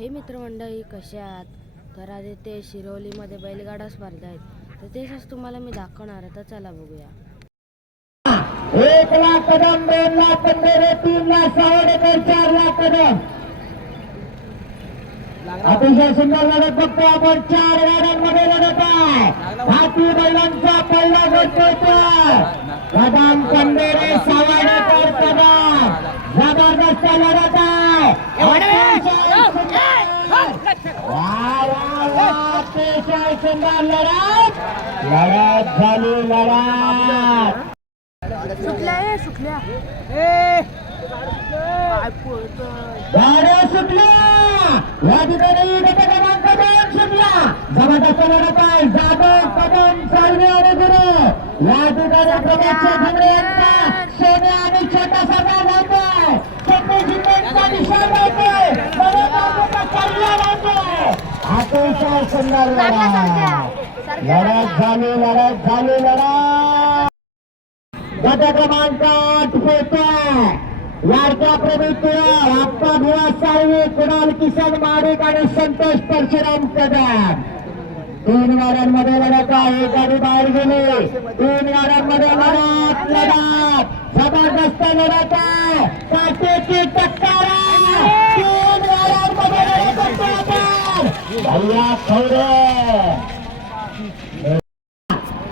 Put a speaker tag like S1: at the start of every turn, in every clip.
S1: हे मित्रमंडळी कसे आहात? तर आज ते शिरोलीमध्ये बैलगाडा स्पर्धा आहेत. तर तेच तुम्हाला मी दाखवणार तर चला बघूया.
S2: एक लाख कदम दोन लाख पंधरा तीन लाख सावडेकर चार लाख कदम. अतिशय सुंदर लढत बघतो आपण. चार गाड्यांमध्ये लढत आहे. हाती बैलांचा पहिला गोष्ट कदम कंदेरे सावडेकर कदम. जबरदस्त लढत लढत झाली लढत
S1: सुटल्या सुटल्या
S2: गाड्या सुटल्या या ठिकाणी गट क्रमांक दोन सुटला जबरदस्त लढत आहे. जाधव कदम साळवे आणि गुरु या ठिकाणी यांचा सोन्या आणि छोटा सरदार लावतोय चट्टू जिंकण्याचा निशाण लावतोय अतिशय सुंदर लढत लढत झाली लढत झाली लढत गट क्रमांक आठ पोहोचतोय लाडक्या प्रवृत्ती आप्पा भिवा साळवे कुणाल किसन माडिक आणि संतोष परशुराम कदम तीन वाऱ्यांमध्ये लढत आहे एक गाडी बाहेर गेली तीन वाऱ्यांमध्ये लढत लढत जबरदस्त लढत आहे काटेची टक्कर तीन वाऱ्यांमध्ये लढत भैया खवडे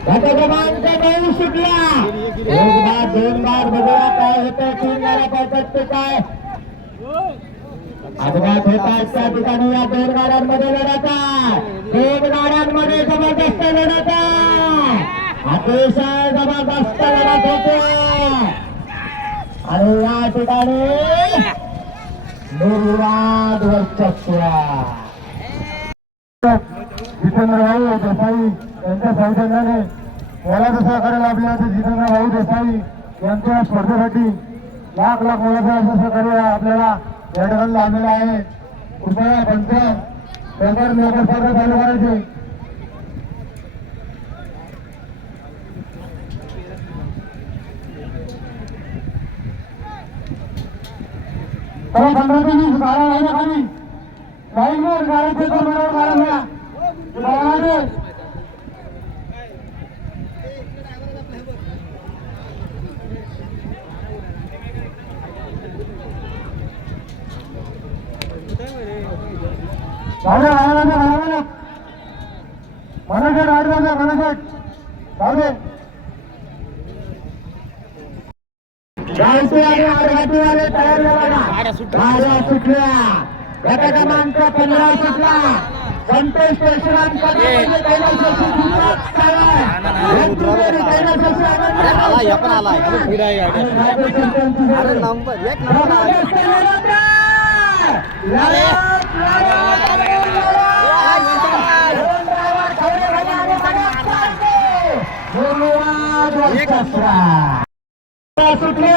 S2: गट क्रमांक नऊ सुटला. एक बार दोन बार बघूया काय होतं तीन गाड्या पडतात ते काय? अपघात होत आहेत त्या ठिकाणी या दोन गाड्यांमध्ये लढत दोन गाड्यांमध्ये जबरदस्त लढत अतिशय जबरदस्त लढत होते आणि या ठिकाणी निर्वाद वर्चस्व.
S3: जितेंद्र भाऊ देसाई यांच्या सौजन्याने मोलाचं सहकार्य लाभले होते. जितेंद्र भाऊ देसाई यांच्या स्पर्धेसाठी लाख लाख मोलाचं असं सहकार्य आपल्याला या ठिकाणी लाभलेलं आहे. कृपया पंच लवकर लवकर चालू करायची. चला पंधरा गाड्या राहिल्या खाली? लाईनवर गाड्या पेपर गाड्या घ्या बघा गाड्या राहिल्या राहिल्या मनोजेट गाडी द्या मनोजेट जाऊ
S2: गावठी आणि आडघाटीवाले तयार झाला गाड्या सुटल्या गट क्रमांक पंधरा सुटला. संतोष परशुराम म्हणजे आनंद
S4: आला, हे पण अरे. नंबर एक नंबर आला.
S2: सुटला. सुटले.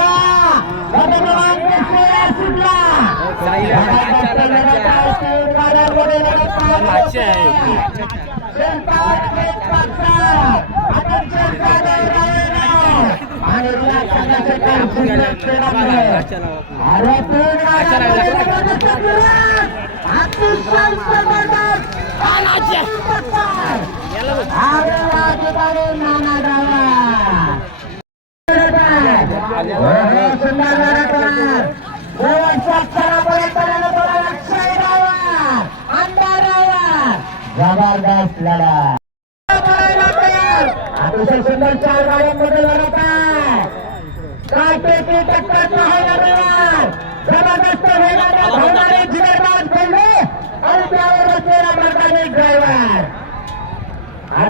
S2: नाना डावा. सुंदर लढतवर शेवटच्या क्षणापर्यंत लढतवर अक्षय ड्रायव्हर आमदार ड्रायव्हर जबरदस्त लढत अतिशय सुंदर चार गाड्यांमध्ये लढत आहे काटेची टक्कर नाही लढणार जबरदस्त वेगाने धावणारे जिगरबाज पडले आणि त्यावर बसलेला मर्दानी ड्रायव्हर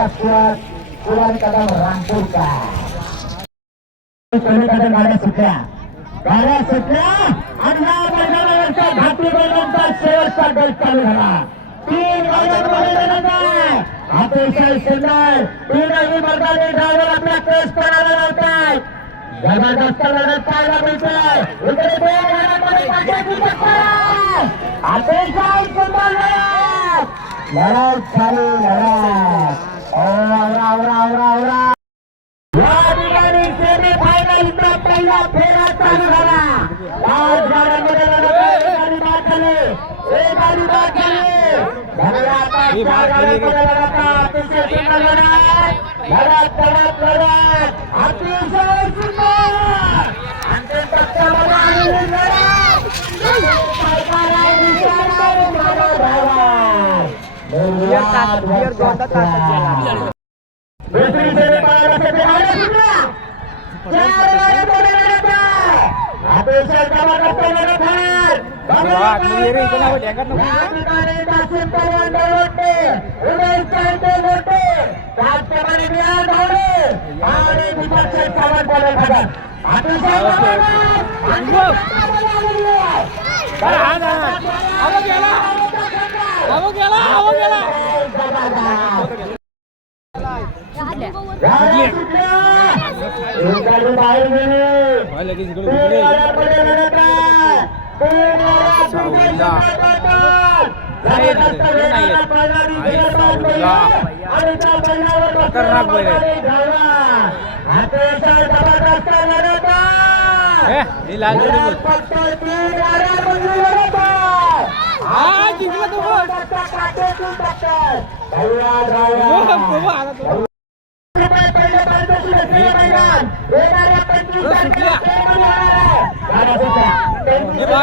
S2: निर्विवाद वर्चस्व कुराड कदम रामपूरकर कमी गाड्या सुटल्या. गाड्या सुटल्या आणि या मैदानावरचा जोरदार बेल चालू झाला. तीन अतिशय सुंदर. तीनही वर्गाने ड्रायव्हर केस लावतात जबरदस्त लढत पाहायला इकडे दोन गाड्यांमध्ये अतिशय सुंदर लढत. लढत चालू लढत. आवरा आवरा आवरा आवरा या ठिकाणी पहिला फेरा चालू झाला पाच गाड्यांमध्ये लढत बाद एक गाडी बाद अतिशय सुंदर लढत लढत लढत लढत अतिशय सुंदर अंतिम लढत सरकार आहे, विशाल आहे, मानव धावा. निर्विवाद वक्तव्य. दुसरी सेमी पाहायला सध्या गाड्या सुटल्या. चार गाड्या पुढे लढत आहे. अतिशय जबरदस्त लढत आहे. बघा या ठिकाणी दासिम पवार दळवटे, उमेश चांदे लोटे, त्याचप्रमाणे विहार धावडे आणि दीपक शेठ सावंत बोलत होते. अतिशय
S4: खतरनाक बैल आहे.
S2: बसलेला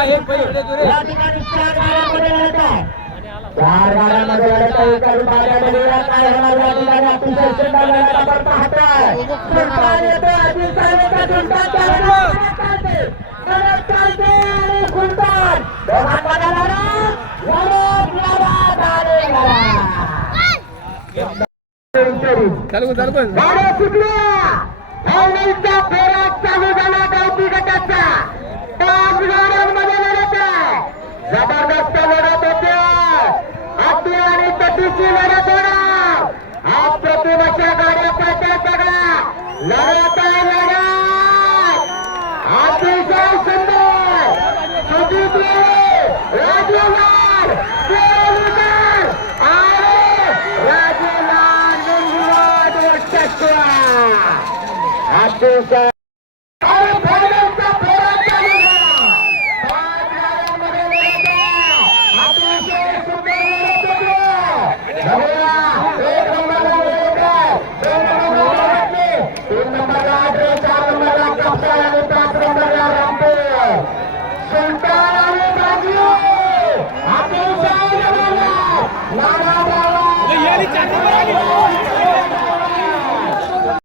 S4: एक पहिले
S2: चार गाड्यांमध्ये लढत आहे. चार गाड्यांमध्ये एका होणार या ठिकाणी अतिशय सुलतान साहेबांचा सुलतान चालते. लढत चालते आणि सुलतान लढत, लढत आणि गाड्या सुटल्या फेरा चालू झाला गावठी गटाचा पाच गाड्यांमध्ये लढत आहे जबरदस्त लढत आणि लढत होणार आज अशा गाड्या सगळ्या लढत आहे लढत अतिशय सुंदर सुजित लेले, आणि अतिशय